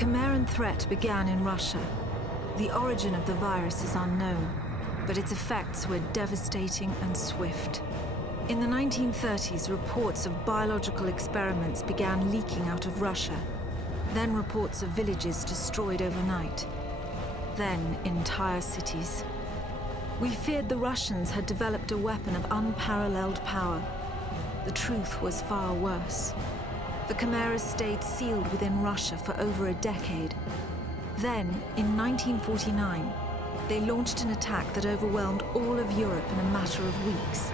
Chimeran threat began in Russia. The origin of the virus is unknown, but its effects were devastating and swift. In the 1930s, reports of biological experiments began leaking out of Russia. Then reports of villages destroyed overnight. Then entire cities. We feared the Russians had developed a weapon of unparalleled power. The truth was far worse. The chimeras stayed sealed within Russia for over a decade. Then, in 1949, they launched an attack that overwhelmed all of Europe in a matter of weeks.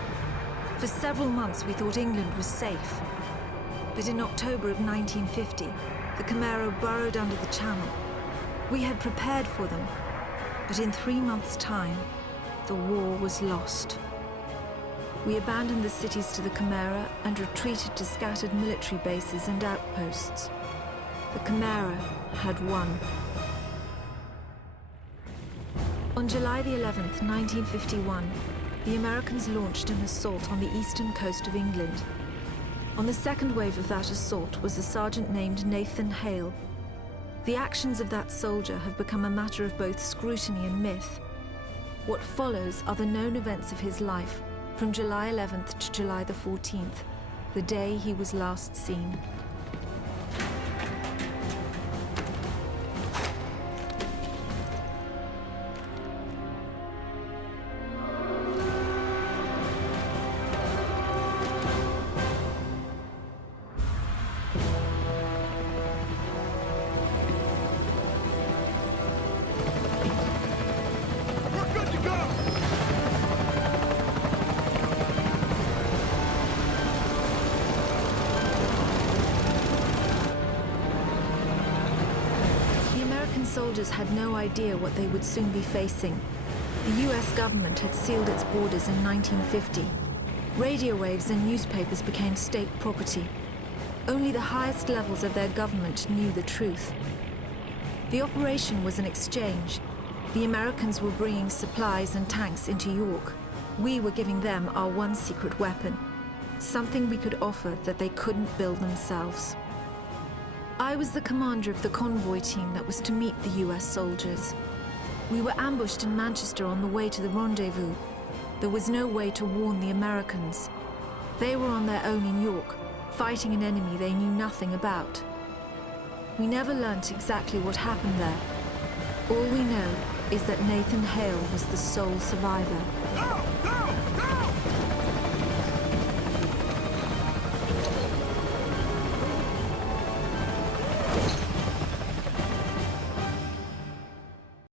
For several months, we thought England was safe. But in October of 1950, the Chimera burrowed under the Channel. We had prepared for them, but in 3 months' time, the war was lost. We abandoned the cities to the Chimera and retreated to scattered military bases and outposts. The Chimera had won. On July the 11th, 1951, the Americans launched an assault on the eastern coast of England. On the second wave of that assault was a sergeant named Nathan Hale. The actions of that soldier have become a matter of both scrutiny and myth. What follows are the known events of his life from July 11th to July the 14th, the day he was last seen. Soldiers had no idea what they would soon be facing. The US government had sealed its borders in 1950. Radio waves and newspapers became state property. Only the highest levels of their government knew the truth. The operation was an exchange. The Americans were bringing supplies and tanks into York. We were giving them our one secret weapon, something we could offer that they couldn't build themselves. I was the commander of the convoy team that was to meet the US soldiers. We were ambushed in Manchester on the way to the rendezvous. There was no way to warn the Americans. They were on their own in York, fighting an enemy they knew nothing about. We never learnt exactly what happened there. All we know is that Nathan Hale was the sole survivor.